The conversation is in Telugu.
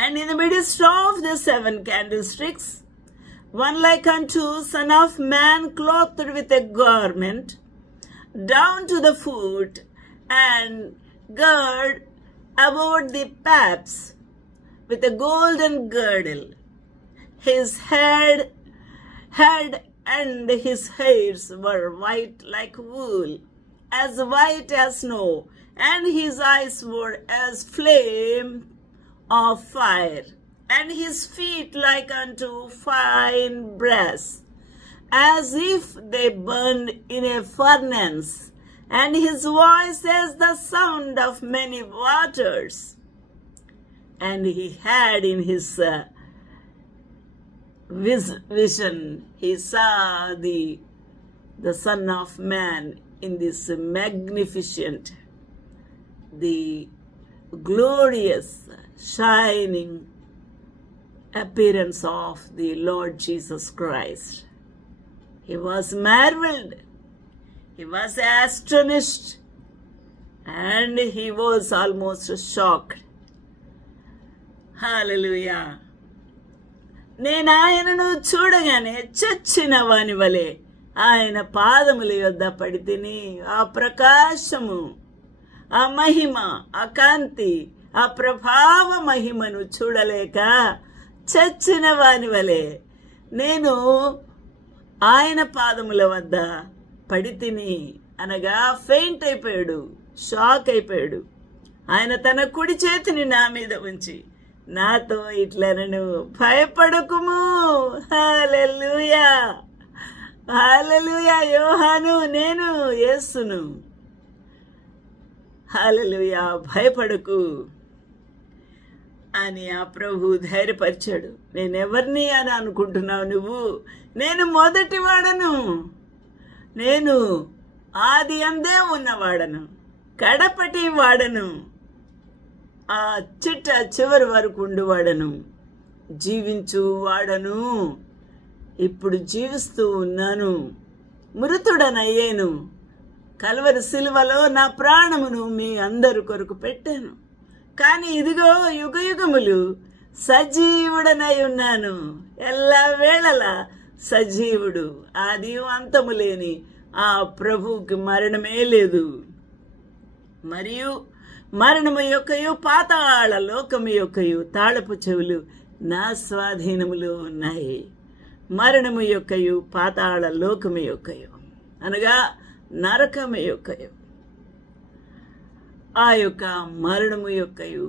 And in the midst of the 7 candlesticks, one like unto Son of Man, clothed with a garment down to the foot, and girded about the paps with a golden girdle. His head and his hairs were white like wool, as white as snow, and his eyes were as flame of fire, and his feet like unto fine brass, as if they burned in a furnace, and his voice as the sound of many waters. And he had in his vision, he saw the Son of Man in this magnificent, the glorious, shining appearance of the Lord Jesus Christ. He was marveled, he was astonished, and he was almost shocked. హల్లెలూయా. నేను ఆయనను చూడగానే చచ్చిన వాని వలె ఆయన పాదముల యొద్ద పడి తిని, ఆ ప్రకాశము, ఆ మహిమ, ఆ కాంతి, ఆ ప్రభావ మహిమను చూడలేక చచ్చిన వాని వలె నేను ఆయన పాదముల వద్ద పడి తిని, అనగా ఫెయింట్ అయిపోయాడు, షాక్ అయిపోయాడు. ఆయన తన కుడి చేతిని నా మీద ఉంచి నాతో ఇట్లనను, భయపడకుము. హల్లెలూయా, హల్లెలూయా. యోహాను, నేను యేసును. హల్లెలూయా, భయపడకు అని ఆ ప్రభు ధైర్యపరిచాడు. నేనెవరిని అని అనుకుంటున్నావు నువ్వు? నేను మొదటి వాడను, నేను ఆది అందే ఉన్నవాడను, కడపటి వాడను, ఆ చిట్ట చివరి వరకు ఉండువాడను, జీవించు వాడను. ఇప్పుడు జీవిస్తూ ఉన్నాను, మృతుడనయ్యాను. కల్వరి సిలువలో నా ప్రాణమును మీ అందరి కొరకు పెట్టాను. కానీ ఇదిగో యుగయుగములు సజీవుడనై ఉన్నాను, ఎల్ల వేళలా సజీవుడు. ఆది అంతము లేని ఆ ప్రభువుకి మరణమే లేదు. మరియు మరణము యొక్కయు పాతాళ లోకము యొక్కయు తాళపు చెవులు నా స్వాధీనములో ఉన్నాయి. మరణము యొక్కయు పాతాళ లోకము యొక్కయు, అనగా నరకము యొక్కయు, ఆ యొక్క మరణము యొక్కయు